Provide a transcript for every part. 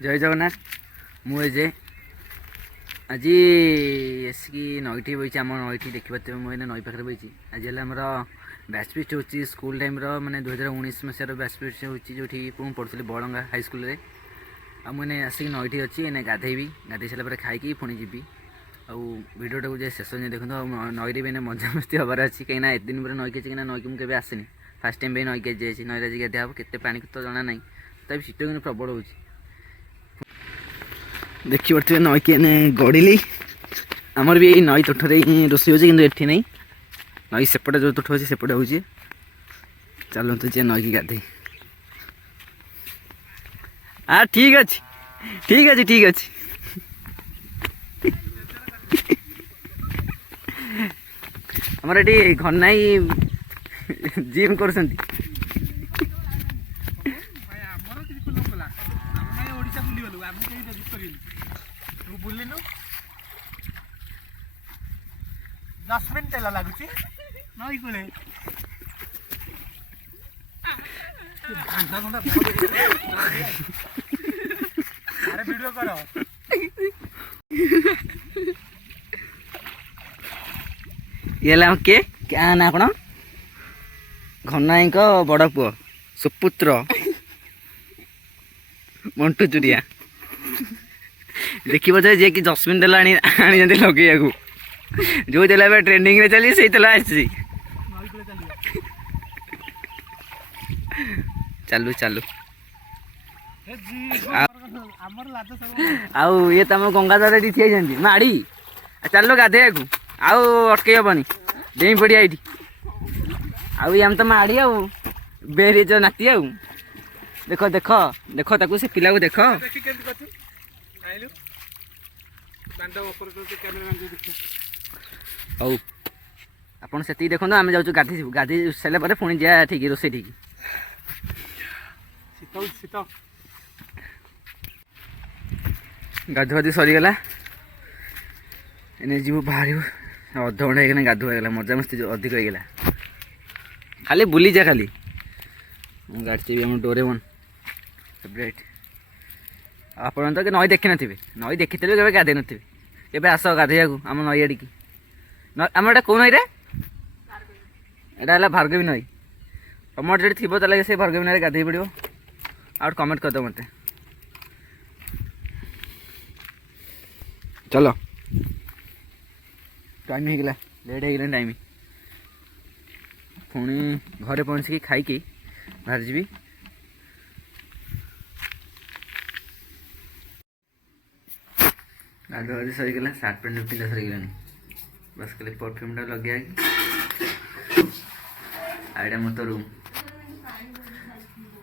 जय जगन्नाथ मुझे आज आसिकी नईटी बही आम नईटी देखिए मुझे नई पाखे बही आज आम बैच फिस्ट हो स्कूल टाइम माने 2019 मसीहार बैच फिस्ट हो जो पढ़ुली बड़ंगा हाई स्कूल रे मुझे आसिक नईटी अच्छी एने गाधेबी गाधे सारापर खाई पुणी जी भिडियोटा को जाए शेष देखो नई भी मजा मस्ती हबार अच्छी कहीं एत दिन पर नईकी कहीं नईकी मुझे आसनी फास्ट टाइम भी नईकी जाइए नईरा जी गाधे हम केते पानी तो जना ना तभी शीत कि प्रबल हो देखी पड़े नईकी गड़िली आमर भी यही नई तुठर रोषे होती नहीं नई सेपटे जो तुठ अच्छे सेपटे हो चलते जे नईकी गाधे हाँ ठीक अच्छे ठीक अच्छे ठीक अच्छे आमर ये घनाई जिम कर जस्मिन तेल लगुच नई को अरे वीडियो कर ये के क्या ना आपण घनाई बड़ पुओ सुपुत्र मंटू चुरिया देखिए जे कि जस्मिन तेल आनी लगे जो तेल ट्रेंडिंग रे चली से तेल आसी चलू चलू आउ ये तुम गंगाधर रेडी थी माड़ी चलो गाधे आउ अटक हेनी डेई पड़िया ये आउ आम तो माड़ी आउ बेरी जो नाती आउ देख देख देख ताकू से पिला को देख हौ आपन से देखो आम जाऊँ गाधी गाधी सारे पुणी जा ठीक रोसे ठीक गाधुआधी सरीगला एने जीव बाहर अध घंटा होगा गाधुआगला मजा मस्ती जो अधिक होगा खाली बुली जा खाली गाड़ी भी आम डोरेमन फेवरेट आप तो नई देखी थे नई देखी थे गाधे नी आस गाधे आम नई आड़ी आम एटा कौ नई रे एटा भार्गवी नई तुम जो थी से भार्गवी नई गाधे पड़ो आउ कमेंट करदे मत चलो टाइम होगा लेट हो गला टाइम पुणी घरे पहुँचिकी खाई बाहर जी गाधुआधी सरीगला सार्ट पैंट पिंधा सरीगलानी बस खाली परफ्यूमटा लगे आईटा मत रूम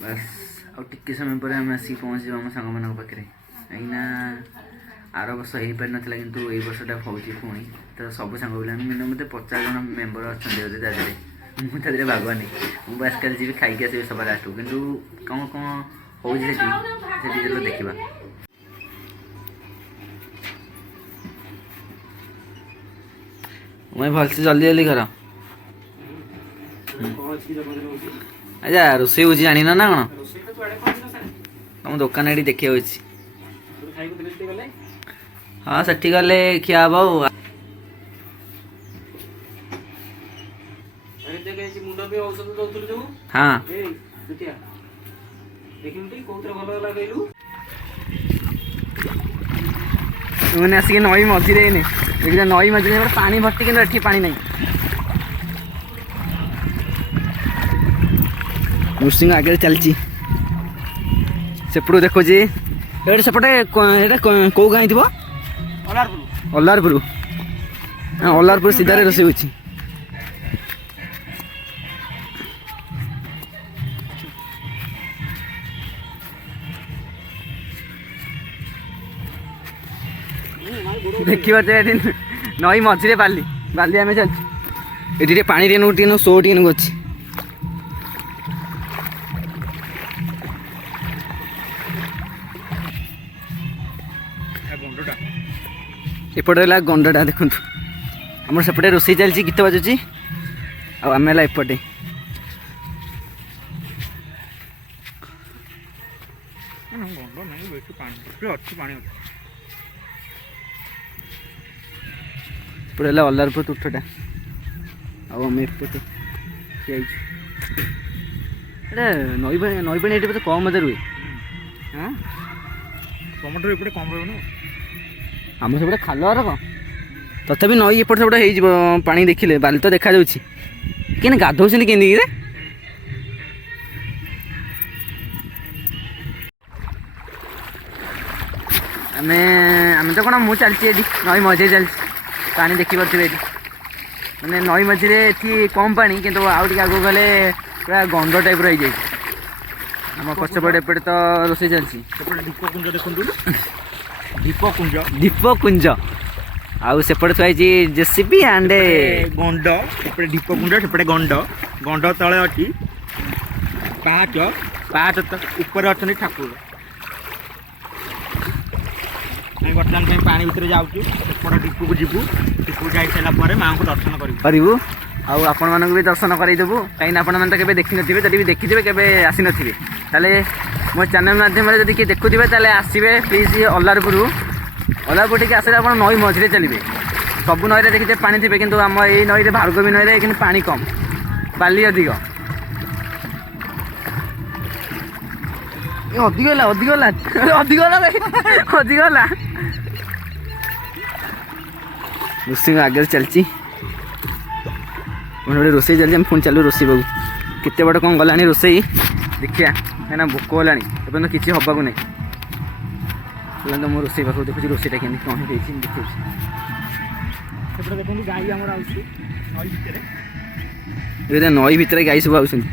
बस आउ टिके समय पर आम आसिक पहुँच आम सांग मान पाखे कहीं आर वर्ष हो पार नाला कि यही वर्षटा हूँ पुणी तो सब सांग बोले मिनिमम मत 50 जन मेम्बर अच्छा मुझे भागवानी मुझे बस कल जी खाई आसबि सब लास्ट कि कौन कौन हो देखा मैं भलसे जल्दी जल्दी कर अच्छा रोसे हो जानी ना ना कौन तुम दुकान ये देखिए हाँ सेठी गले खिया हम हाँ मैंने आसिक नई मझे देखिए नई मझे पानी भर्ती कि पानी नहीं नृसिंह आगे चलती सेपटू देखो जी सेपटे कौ गाँ थी अल्लारपुर हाँ अल्लारपुर सीधारे रोसे हो देखिए नई मझे बाली बाली आम चलती ये पानी टे शो टे अच्छी एपटे है गंडाटा देखु आम सेपटे रोसे चलती गीत बाजुची आम एपटे ଗଣ୍ଡ ନାହିଁ ବେଶୀ ପାଣି ଅଛି ପାଣି ଅଛି। ଏପଟେ ହେଲା ଅଲାରପୁର ତୁଠଟା ଆଉ ଆମେ ଏପଟେ ଯାଇଛୁ। ଏଇଟା ନଈ ପାଣି ଏଠି ବୋଧେ କମ୍ ମଜା ରୁହେ। ହଁ ଟମାଟୋ ଏପଟେ କମ୍ ରହିବ ନା। ଆମ ସେପଟେ ଖାଲ କ'ଣ ତଥାପି ନଈ ଏପଟେ ସେପଟେ ହେଇଯିବ ପାଣି ଦେଖିଲେ ବାଲି ତ ଦେଖାଯାଉଛି। କେମିତି ଗାଧଉଛନ୍ତି କେମିତି କିରେ? ଆମେ ତ କ'ଣ ମୁଁ ଚାଲିଛି ଏଠି ନଈ ମଝିରେ ଚାଲିଛି। ପାଣି ଦେଖିପାରୁଥିବେ ଏଠି ମାନେ ନଈ ମଝିରେ ଏଠି କମ୍ ପାଣି କିନ୍ତୁ ଆଉ ଟିକେ ଆଗକୁ ଗଲେ ପୁରା ଗନ୍ଧ ଟାଇପ୍ର ହେଇଯାଇଛି। ଆମ ପଛପଟେ ଏପଟେ ତ ରୋଷେଇ ଚାଲିଛି। ସେପଟେ ଦୀପକୁଞ୍ଜ ଦେଖନ୍ତୁ ଦୀପକୁଞ୍ଜ ଆଉ ସେପଟେ ଥୁଆ ହେଇଛି ଜେସିବି ଆଣ୍ଡ ଗଣ୍ଡ। ସେପଟେ ଦୀପକୁଞ୍ଜ ସେପଟେ ଗଣ୍ଡ ତଳେ ଅଛି ପାହାଚ ଉପରେ ଅଛନ୍ତି ଠାକୁର। ଆମେ ବର୍ତ୍ତମାନ ପାଇଁ ପାଣି ଭିତରେ ଯାଉଛୁ। ସେପଟ ଦୀପକୁ ଯିବୁ। ଦୀପକୁ ଯାଇ ସାରିଲା ପରେ ମାଆଙ୍କୁ ଦର୍ଶନ କରିବୁ ଆଉ ଆପଣମାନଙ୍କୁ ବି ଦର୍ଶନ କରାଇଦେବୁ। କାହିଁକିନା ଆପଣମାନେ ତ କେବେ ଦେଖିନଥିବେ, ଯଦି ବି ଦେଖିଥିବେ କେବେ ଆସିନଥିବେ ତାହେଲେ ମୋ ଚ୍ୟାନେଲ୍ ମାଧ୍ୟମରେ ଯଦି କିଏ ଦେଖୁଥିବେ ତାହେଲେ ଆସିବେ ପ୍ଲିଜ୍। ଅଲାରପୁର ଟିକେ ଆସିଲେ ଆପଣ ନଈ ମଝିରେ ଚାଲିବେ। ସବୁ ନଈରେ ଦେଖିଥିବେ ପାଣି ଥିବେ କିନ୍ତୁ ଆମ ଏଇ ନଈରେ ଭାର୍ଗବୀ ନଈରେ କିନ୍ତୁ ପାଣି କମ୍, ବାଲି ଅଧିକ। ଅଧିକ ହେଲା ରୋଷେଇ ଆଗରେ ଚାଲିଛି। ଗୋଟେ ରୋଷେଇ ଚାଲିଛି ଆମେ ପୁଣି ଚାଲୁ ରୋଷେଇ ପାକୁ। କେତେ ବାଟ କ'ଣ ଗଲାଣି ରୋଷେଇ ଦେଖିବା କାହିଁକିନା ଭୋକ ହେଲାଣି। ଏପର୍ଯ୍ୟନ୍ତ କିଛି ହେବାକୁ ନାହିଁ। ତ ମୁଁ ରୋଷେଇ ପାଖକୁ ଦେଖୁଛି ରୋଷେଇଟା କେମିତି କ'ଣ ହେଇଯାଇଛି ଦେଖୁଛି। ସେପଟେ ଦେଖନ୍ତୁ ଗାଈ ଆମର ଆସୁଛି ନଈ ଭିତରେ। ଏବେ ନଈ ଭିତରେ ଗାଈ ସବୁ ଆସୁଛନ୍ତି।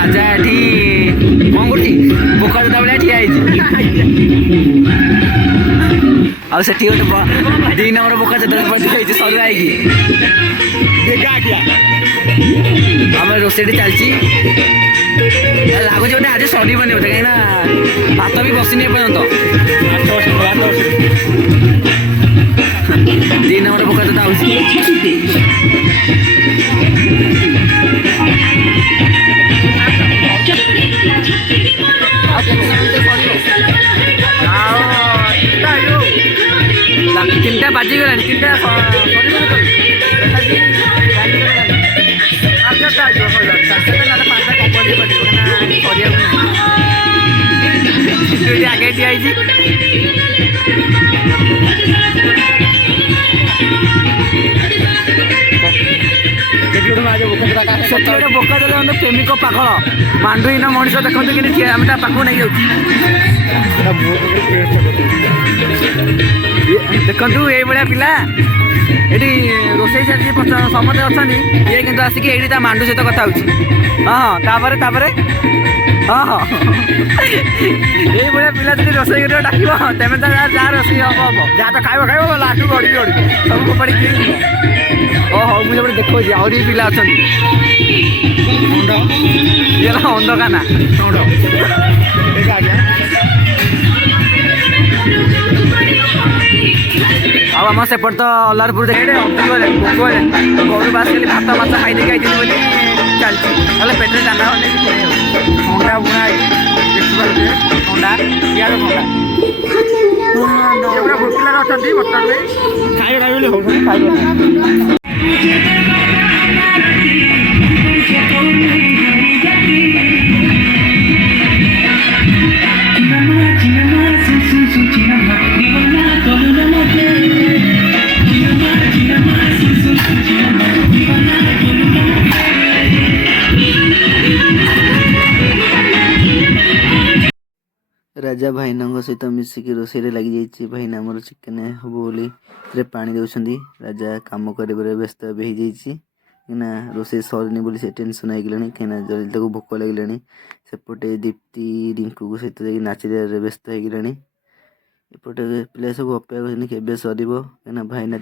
ରାଜା ଏଠି କ'ଣ କରୁଛି? ବୋକା ଜୋତା ଭଳିଆ ଠିଆ ହେଇଛି। ଆଉ ସେଠି ଗୋଟେ 2 ନମ୍ବର ବୋକା ଜୋତା ଠିଆ ହେଇଛି ସରୁଆ ହେଇକି। ଆମର ରୋଷେଇଟି ଚାଲିଛି। ଲାଗୁଛି ଗୋଟେ ଆଜି ସରିବନି ବୋଧେ, କାହିଁକିନା ଭାତ ବି ବସିନି ଏପର୍ଯ୍ୟନ୍ତ। 2 ନମ୍ବର ବୋକା ଜୋତା ହଉଛି। ତିନିଟା ବାଜିଗଲାଣି। 3ଟା ଆଗେ ଠିଆ ହେଇଛି। ସେଠି ଗୋଟେ ବୋକା ଦେଲେ ଗୋଟେ ପ୍ରେମିକ ପାଗଳ ମାଣ୍ଡୁହୀନ ମଣିଷ ଦେଖନ୍ତୁ କେମିତି ଠିଆ, ଆମେ ତା ପାଖକୁ ନେଇଯାଉଛି। ଦେଖନ୍ତୁ ଏଇଭଳିଆ ପିଲା ଏଠି ରୋଷେଇ ଚାଲିଛି, ସମସ୍ତେ ଅଛନ୍ତି। ଇଏ କିନ୍ତୁ ଆସିକି ଏଇଠି ତା ମାଣ୍ଡୁ ସହିତ କଥା ହେଉଛି। ତାପରେ ଏଇଭଳିଆ ପିଲା ଯଦି ରୋଷେଇ କରିବା ଡାକିବ ତେମେ ତ ଯାହା ରୋଷେଇ ହବ ଯାହା ତ ଖାଇବ ଲାଷ୍ଟକୁ ଗଡ଼ିକି ସବୁ ଫୋପାଡ଼ି କିଏ। ହଉ ମୁଁ ସେପଟେ ଦେଖଉଛି ଆହୁରି ପିଲା ଅଛନ୍ତି। ଇଏ ହେଲା ଅନ୍ଧକାନା। ଆଉ ଆମ ସେପଟେ ତ ଅଲାରପୁର ଦେଖେ ଘରୁ ବାସ ଖାଲି ଭାତ ମାଛ ଖାଇଦେଇକି ଆଇଥିଲି ବୋଲି ଚାଲିଛି। ନହେଲେ ପେଟରେ ଦାନା ଥଣ୍ଡା ବୁଣା ହେଇଛି ଦେଖିପାରୁଥିବେ। ଥଣ୍ଡା ପିଆଜ ଥଣ୍ଡା ପୁରା ଭୋକିଲାରେ ଅଛନ୍ତି ବର୍ତ୍ତମାନ। ଖାଇବେ ବୋଲି ହଉଛନ୍ତି ଖାଇବେ। राजा भाईना सहित मिसिकी रोषे लगी भाईना आमर चिकेन हम बोली पा दे राजा कम कर व्यस्त ना रोषे सरनी बोली से टेंशन हो गला कहीं जल्दी भोक लगे सेपटे दीप्ति रिंकू सहित नाच व्यस्त हो गला एपटे पिला सब अपेक्षा के सर कहीं भाईना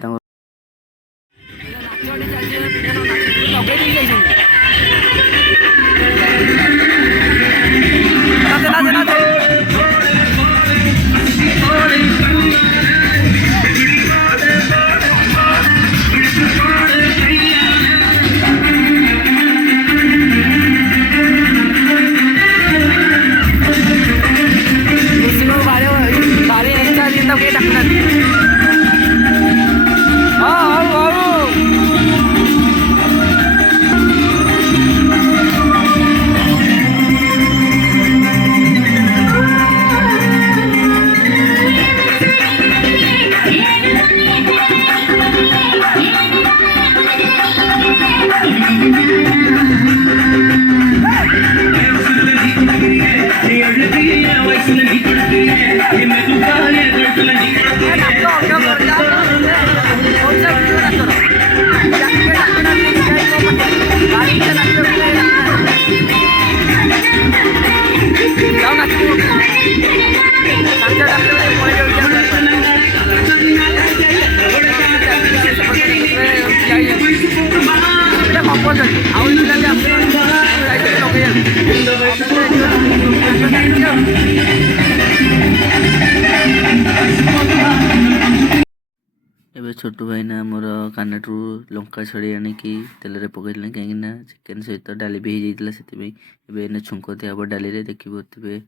एबे छोटू भाईना मोर कानाटू लंका छड़ी आनिकी तेल पकईले कहीं चिकेन सहित डाली भी हो जाता छुंक दिया हम डाली देखिए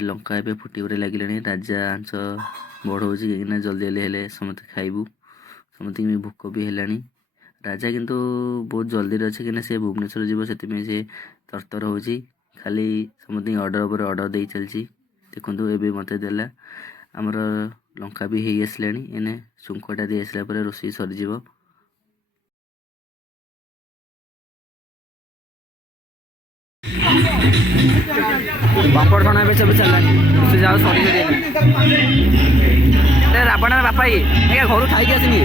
लंका ए फुटी लगे राजा आंच बढ़ाऊँ कहीं जल्दी हेल्ले समस्त खाइबू समस्त भोक भी है राजा किंतु बहुत जल्दी अच्छे कि सी भुवनेश्वर जीव से तरतर हो खाली समस्त ऑर्डर पर ऑर्डर दे चलती देखो ए मत देला आमर लंका भी हो आसला एने छुंकटा दी आसला रोषे सरज पापड़ छणा सब चलना जाओ सर रावण बापा ये घर खाई आसनी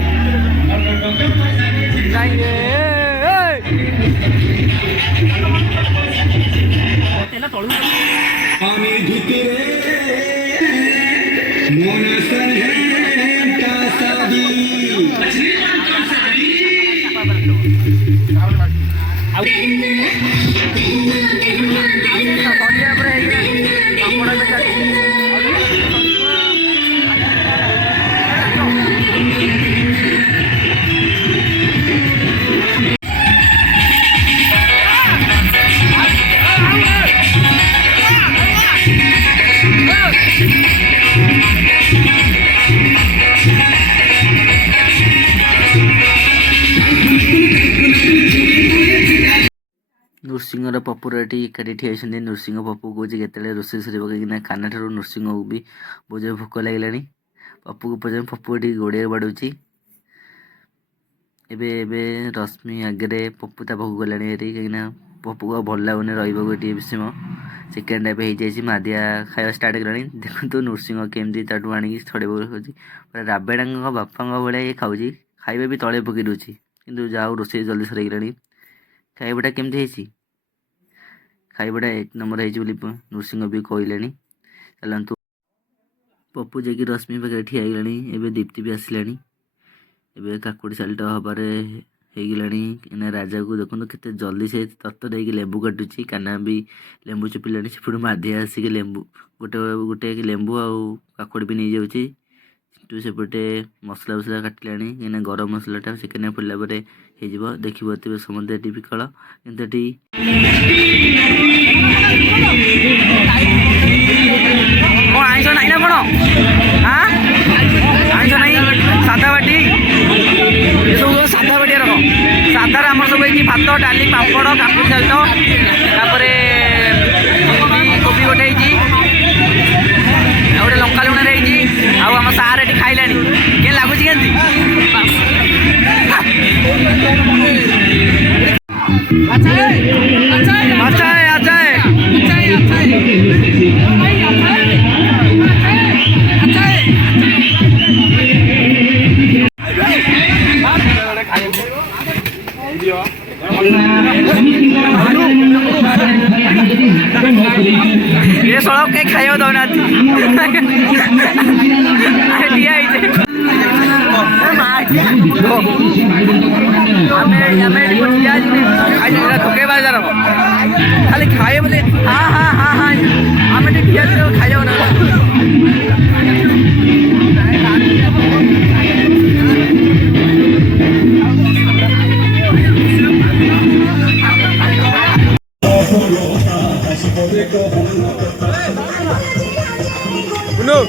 नृसिंहर पपुर एकाठी ठिया नृसिंह पपु कौच के रोषे सर कहीं खाना ठार नृसिंह को भी बहुत जोर भोक लगे पपु को पचार पपु ये गोड़े बाड़ूची एबे रश्मि आगे पपु ता पाक गला कहीं पपु को भल लगुनि रही विषम चिकेन टाइप हो जाए मादिया खाया स्टार्ट कला देखो नृसिंह केमती ताठू आनी छड़े राबेड़ा बापा भाया ये खाऊँ खाଇବା भी तले पकई दूसरी कि जाओ रोषे जल्दी सर खाइबाटा केमती खाइबाटा एक नंबर हो नृसिंह भी कहले चलतु पपु जाकि रश्मि पाखे ठिया एबे दीप्ति भी आसला एबे काकुड़ी सालट हबार हो राजा को देखो के जल्दी से तरतर हो लेंबू काटुची काना भी लेंबू चुपिला से माधिया आसिक लेंबू गोटे गोटे लेंबू आ काकुड़ी भी नहीं जाऊँगी चिंटू सेपटे मसला फसला काटिला कहीं गरम मसलाटा चिकेन पड़ला हो देखिए समझते ये विकल कि आईस ना ना कौन हाँ आईस ना सादा बाटी सब सादा बाटी रख सादार आम सब भात डाली पापड़ काकुड़ी सालट कोबी गोटे गोटे लंका लुण आम सार ये खाइला के लगुच के ये सड़क कहीं खाइबा दौना ठिया ठोकेबार जरा खाली खाए बोले हाँ हाँ हाँ हाँ आम ठिया खाइब ना Uno.